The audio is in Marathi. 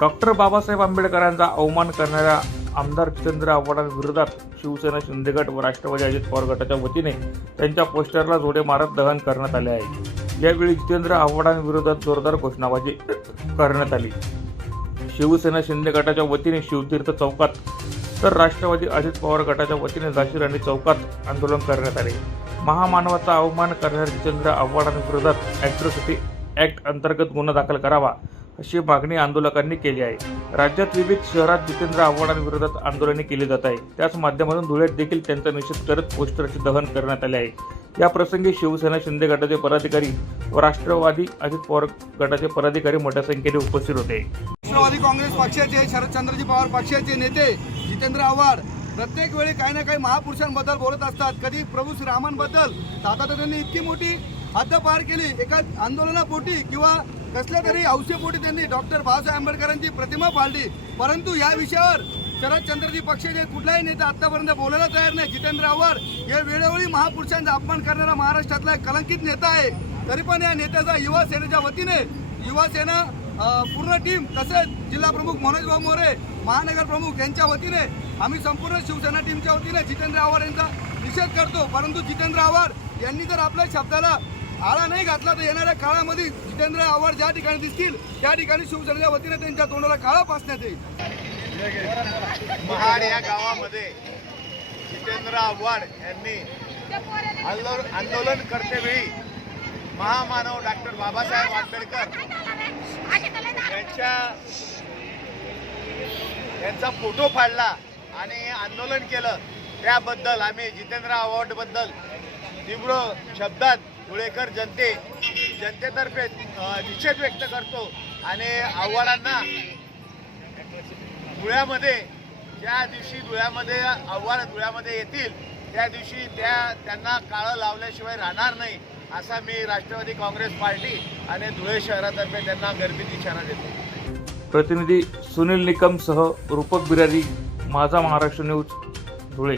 डॉक्टर बाबासाहेब आंबेडकरांचा अवमान करणाऱ्या आमदार जितेंद्र आव्हाडांविरोधात शिवसेना शिंदेगट व राष्ट्रवादी अजित पवार गटाच्या वतीने त्यांच्या पोस्टरला जोडे मारत दहन करण्यात आले आहे. यावेळी जितेंद्र आव्हाडांविरोधात जोरदार घोषणाबाजी करण्यात आली. शिवसेना शिंदे गटाच्या वतीने शिवतीर्थ चौकात तर राष्ट्रवादी अजित पवार गटाच्या वतीने झाशी राणी चौकात आंदोलन करण्यात आले. महामानवाचा अवमान करणाऱ्या जितेंद्र आव्हाडांविरोधात ॲट्रॉसिटी ॲक्ट अंतर्गत गुन्हा दाखल करावा अशी मागणी आंदोलकांनी केली आहे. राज्यात विविध शहरात जितेंद्र आव्हाडांविरोधात आंदोलने केली जात आहे त्याच माध्यमातून धुळ्यात देखील त्यांचा निषेध करत पोस्टरचे दहन करण्यात आले आहे. या प्रसंगी शिवसेना शिंदे गटाचे पदाधिकारी व राष्ट्रवादी अजित पवार गटाचे पदाधिकारी मोठ्या संख्येने उपस्थित होते. राष्ट्रवादी काँग्रेस पक्षाचे शरदचंद्रजी पवार पक्षाचे नेते जितेंद्र आव्हाड प्रत्येक वेळी काही ना काही महापुरुषांबद्दल बोलत असतात. कधी प्रभू श्रीरामांबद्दल. आता तर त्यांनी इतकी मोठी हद्द पार केली. एका आंदोलनापोटी किंवा कसल्या तरी औषधपोटी त्यांनी डॉक्टर बाबासाहेब आंबेडकरांची प्रतिमा पाळली परंतु या विषयावर शरदचंद्रजी पक्षाचे कुठलाही नेता आतापर्यंत बोलायला तयार नाही. जितेंद्र आव्हाड हे वेळोवेळी महापुरुषांचा अपमान करणारा महाराष्ट्रातला एक कलंकित नेता आहे. तरी पण या नेत्याचा युवा सेनेच्या वतीने युवा सेना पूर्ण टीम तसेच जिल्हा प्रमुख मनोज भाऊ मोरे महानगर प्रमुख यांच्या वतीने आम्ही संपूर्ण शिवसेना टीमच्या वतीने जितेंद्र आव्हाड यांचा निषेध करतो. परंतु जितेंद्र आव्हाड यांनी जर आपल्या शब्दाला आळा नाही घातला तर येणाऱ्या काळामध्ये जितेंद्र आव्हाड ज्या ठिकाणी दिसतील त्या ठिकाणी शिवसेनेच्या वतीने त्यांच्या तोंडाला काळा पासण्यात येईल. महाड या गावामध्ये जितेंद्र आव्हाड यांनी आंदोलन आंदोलन करतेवेळी महामानव डॉक्टर बाबासाहेब आंबेडकर यांच्या यांचा फोटो फाडला आणि आंदोलन केलं. त्याबद्दल आम्ही जितेंद्र आव्हाडबद्दल तीव्र शब्दात धुळेकर जनते जनतेतर्फे निषेध व्यक्त करतो आणि आव्हाडांना धुळ्यामध्ये ज्या दिवशी धुळ्यामध्ये आव्हाड धुळ्यामध्ये येतील त्या दिवशी त्या त्यांना काळं लावल्याशिवाय राहणार नाही असा मी राष्ट्रवादी काँग्रेस पार्टी आणि धुळे शहरातर्फे त्यांना गर्दीची इशारा देतो. प्रतिनिधी सुनील निकमसह रूपक बिरारी माझा महाराष्ट्र न्यूज धुळे.